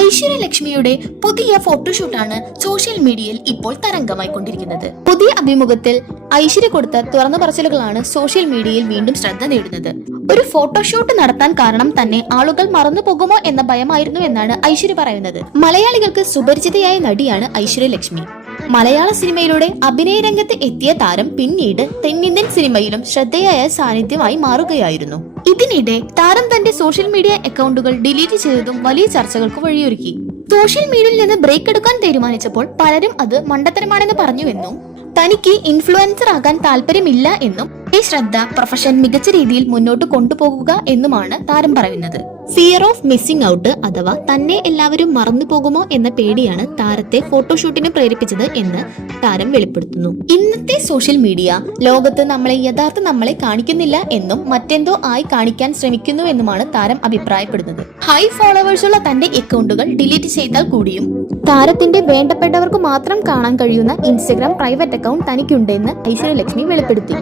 ഐശ്വര്യലക്ഷ്മിയുടെ പുതിയ ഫോട്ടോഷൂട്ടാണ് സോഷ്യൽ മീഡിയയിൽ ഇപ്പോൾ തരംഗമായിക്കൊണ്ടിരിക്കുന്നത്. പുതിയ അഭിമുഖത്തിൽ ഐശ്വര്യ കൊടുത്ത തുറന്നു പറച്ചിലുകളാണ് സോഷ്യൽ മീഡിയയിൽ വീണ്ടും ശ്രദ്ധ നേടുന്നത്. ഒരു ഫോട്ടോഷൂട്ട് നടത്താൻ കാരണം തന്നെ ആളുകൾ മറന്നു പോകുമോ എന്ന ഭയമായിരുന്നു എന്നാണ് ഐശ്വര്യ പറയുന്നത്. മലയാളികൾക്ക് സുപരിചിതയായ നടിയാണ് ഐശ്വര്യലക്ഷ്മി. മലയാള സിനിമയിലൂടെ അഭിനയ രംഗത്ത് എത്തിയ താരം പിന്നീട് തെന്നിന്ത്യൻ സിനിമയിലും ശ്രദ്ധേയായ സാന്നിധ്യമായി മാറുകയായിരുന്നു. ഇതിനിടെ താരം തന്റെ സോഷ്യൽ മീഡിയ അക്കൗണ്ടുകൾ ഡിലീറ്റ് ചെയ്തതും വലിയ ചർച്ചകൾക്ക് വഴിയൊരുക്കി. സോഷ്യൽ മീഡിയയിൽ നിന്ന് ബ്രേക്ക് എടുക്കാൻ തീരുമാനിച്ചപ്പോൾ പലരും അത് മണ്ടത്തരമാണെന്ന് പറഞ്ഞുവെന്നും തനിക്ക് ഇൻഫ്ലുവൻസർ ആകാൻ താല്പര്യമില്ല എന്നും ഈ ശ്രദ്ധ പ്രൊഫഷൻ മികച്ച രീതിയിൽ മുന്നോട്ട് കൊണ്ടുപോകുക എന്നുമാണ് താരം പറയുന്നത്. ഫിയർ ഓഫ് മിസ്സിംഗ് ഔട്ട് അഥവാ തന്നെ എല്ലാവരും മറന്നു പോകുമോ എന്ന പേടിയാണ് താരത്തെ ഫോട്ടോഷൂട്ടിന് പ്രേരിപ്പിച്ചത് എന്ന് താരം വെളിപ്പെടുത്തുന്നു. ഇന്നത്തെ സോഷ്യൽ മീഡിയ ലോകത്ത് യഥാർത്ഥ നമ്മളെ കാണിക്കുന്നില്ല എന്നും മറ്റെന്തോ ആയി കാണിക്കാൻ ശ്രമിക്കുന്നു എന്നുമാണ് താരം അഭിപ്രായപ്പെടുന്നത്. ഹൈ ഫോളോവേഴ്സുള്ള തന്റെ അക്കൗണ്ടുകൾ ഡിലീറ്റ് ചെയ്താൽ കൂടിയും താരത്തിന്റെ വേണ്ടപ്പെട്ടവർക്ക് മാത്രം കാണാൻ കഴിയുന്ന ഇൻസ്റ്റഗ്രാം പ്രൈവറ്റ് അക്കൗണ്ട് തനിക്കുണ്ടെന്ന് ഐശ്വര്യലക്ഷ്മി വെളിപ്പെടുത്തി.